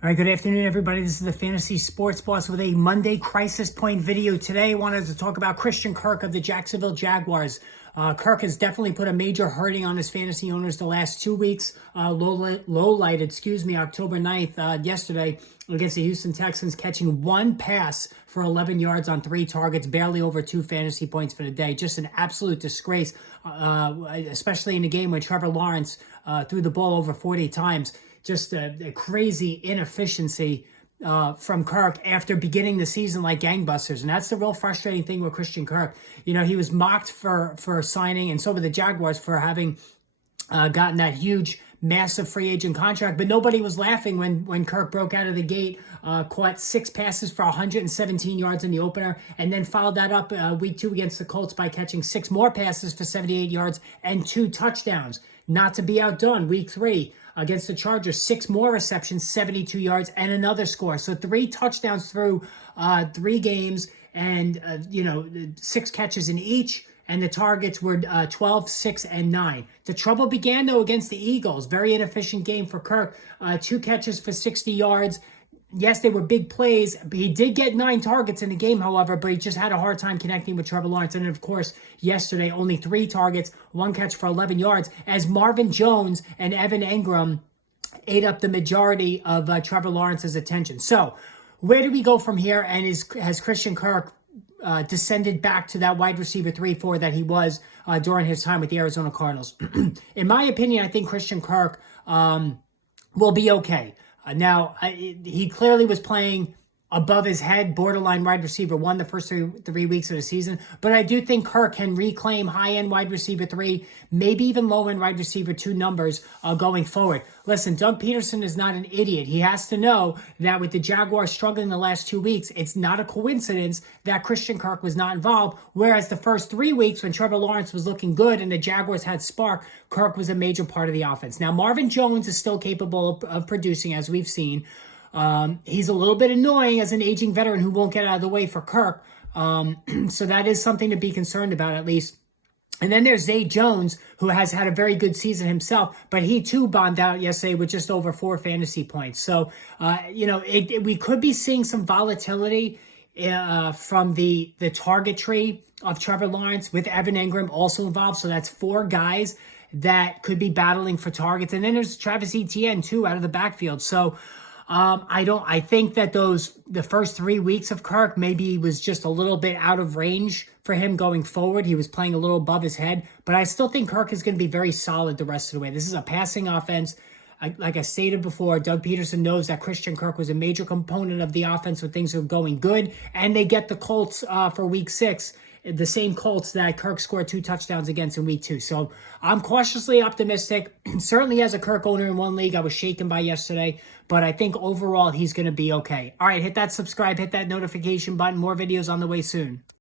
All right, good afternoon, everybody. This is the Fantasy Sports Boss with a Monday Crisis Point video. Today, I wanted to talk about Christian Kirk of the Jacksonville Jaguars. Kirk has definitely put a major hurting on his fantasy owners the last 2 weeks. Low light, October 9th, yesterday against the Houston Texans, catching one pass for 11 yards on 3 targets, barely over 2 fantasy points for the day. Just an absolute disgrace, especially in a game when Trevor Lawrence threw the ball over 40 times. Just a crazy inefficiency from Kirk after beginning the season like gangbusters. And that's the real frustrating thing with Christian Kirk. You know, he was mocked for signing, and so were the Jaguars for having gotten that huge, massive free agent contract. But nobody was laughing when Kirk broke out of the gate, caught 6 passes for 117 yards in the opener, and then followed that up week 2 against the Colts by catching 6 more passes for 78 yards and 2 touchdowns. Not to be outdone, week 3 against the Chargers, 6 more receptions, 72 yards, and another score. So 3 touchdowns through 3 games, and 6 catches in each. And the targets were 12, 6, and 9. The trouble began, though, against the Eagles. Very inefficient game for Kirk. 2 catches for 60 yards. Yes, they were big plays. He did get 9 targets in the game, however, but he just had a hard time connecting with Trevor Lawrence. And, of course, yesterday, only 3 targets, 1 catch for 11 yards, as Marvin Jones and Evan Engram ate up the majority of Trevor Lawrence's attention. So where do we go from here? And has Christian Kirk descended back to that wide receiver 3-4 that he was during his time with the Arizona Cardinals? In my opinion, I think Christian Kirk will be okay. Now, he clearly was playing above his head, borderline wide receiver 1 the first 3 weeks of the season. But I do think Kirk can reclaim high-end wide receiver 3, maybe even low-end wide receiver 2 numbers going forward. Listen, Doug Peterson is not an idiot. He has to know that with the Jaguars struggling the last 2 weeks, it's not a coincidence that Christian Kirk was not involved, whereas the first 3 weeks when Trevor Lawrence was looking good and the Jaguars had spark, Kirk was a major part of the offense. Now, Marvin Jones is still capable of producing, as we've seen. He's a little bit annoying as an aging veteran who won't get out of the way for Kirk. So that is something to be concerned about, at least. And then there's Zay Jones, who has had a very good season himself, but he too bombed out yesterday with just over 4 fantasy points. So, we could be seeing some volatility from the target tree of Trevor Lawrence, with Evan Engram also involved. So that's 4 guys that could be battling for targets. And then there's Travis Etienne too out of the backfield. So, I think that the first 3 weeks of Kirk maybe was just a little bit out of range for him going forward. He was playing a little above his head, but I still think Kirk is going to be very solid the rest of the way. This is a passing offense. Like I stated before, Doug Peterson knows that Christian Kirk was a major component of the offense when things are going good, and they get the Colts for week 6. The same Colts that Kirk scored 2 touchdowns against in week 2. So I'm cautiously optimistic. Certainly as a Kirk owner in one league, I was shaken by yesterday, but I think overall he's going to be okay. All right, hit that subscribe, hit that notification button. More videos on the way soon.